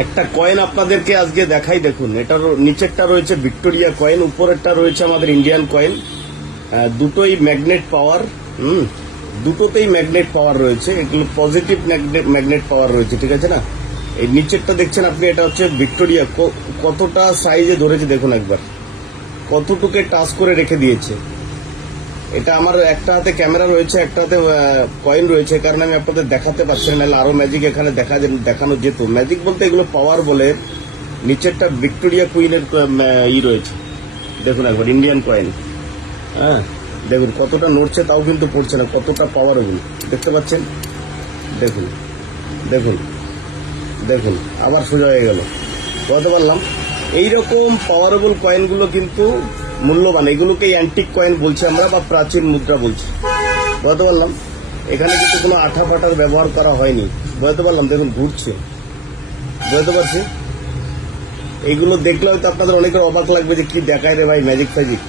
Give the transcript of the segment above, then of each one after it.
একটা কয়েন আপনাদেরকে আজকে দেখাই, দেখুন। এটার নিচেরটা রয়েছে ভিক্টোরিয়া কয়েন, উপরেরটা রয়েছে আমাদের ইন্ডিয়ান কয়েন। দুটোই ম্যাগনেট পাওয়ার, দুটোতেই ম্যাগনেট পাওয়ার রয়েছে। এগুলো পজিটিভ ম্যাগনেট পাওয়ার রয়েছে, ঠিক আছে না? এই নিচেরটা দেখছেন আপনি, এটা হচ্ছে ভিক্টোরিয়া। কতটা সাইজে ধরেছে দেখুন একবার, কতটুকু টাচ করে রেখে দিয়েছে। এটা আমার একটা হাতে ক্যামেরা রয়েছে, একটা হাতে কয়েন রয়েছে, কারণে আমি আপনাদের দেখাতে পারছি না, নাহলে আরো ম্যাজিক এখানে দেখানো যেত। ম্যাজিক বলতে এগুলো পাওয়ার বলে। নিচেরটা ভিক্টোরিয়া কুইনের রয়েছে, দেখুন একবার ইন্ডিয়ান কয়েন। হ্যাঁ, দেখুন কতটা নড়ছে, তাও কিন্তু পড়ছে না। কতটা পাওয়ার ওগুলো দেখতে পাচ্ছেন, দেখুন দেখুন দেখুন, আবার সোজা হয়ে গেল। বলতে পারলাম এইরকম পাওয়ারেবল কয়েনগুলো কিন্তু মূল্যবান। এগুলোকেই অ্যান্টিক কয়েন বলছি আমরা, বা প্রাচীন মুদ্রা বলছি। বুঝতে পারলাম এখানে কিন্তু কোনো আঠা ফাটার ব্যবহার করা হয়নি। বুঝতে পারলাম, দেখুন ঘুরছে, বুঝতে পারছি। এইগুলো দেখলে হয়তো আপনাদের অনেকের অবাক লাগবে যে কি দেখায় রে ভাই, ম্যাজিক ফ্যাজিক।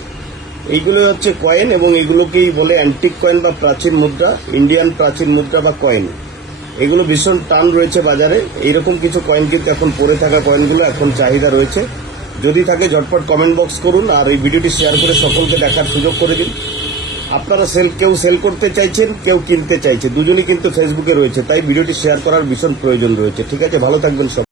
এইগুলো হচ্ছে কয়েন, এবং এগুলোকেই বলে অ্যান্টিক কয়েন বা প্রাচীন মুদ্রা, ইন্ডিয়ান প্রাচীন মুদ্রা বা কয়েন। এগুলো ভীষণ টান রয়েছে বাজারে। এইরকম কিছু কয়েন কিন্তু এখন পড়ে থাকা কয়েনগুলো এখন চাহিদা রয়েছে। যদি থাকে ঝটপট কমেন্ট বক্স করুন, আর এই ভিডিওটি শেয়ার করে সকলকে দেখার সুযোগ করে দিন। আপনারা কেউ সেল করতে চাইছেন, কেউ কিনতে চাইছে, দুজনই কিন্তু ফেসবুকে রয়েছে, তাই ভিডিওটি শেয়ার করার ভীষণ প্রয়োজন রয়েছে। ঠিক আছে, ভালো থাকবেন সব।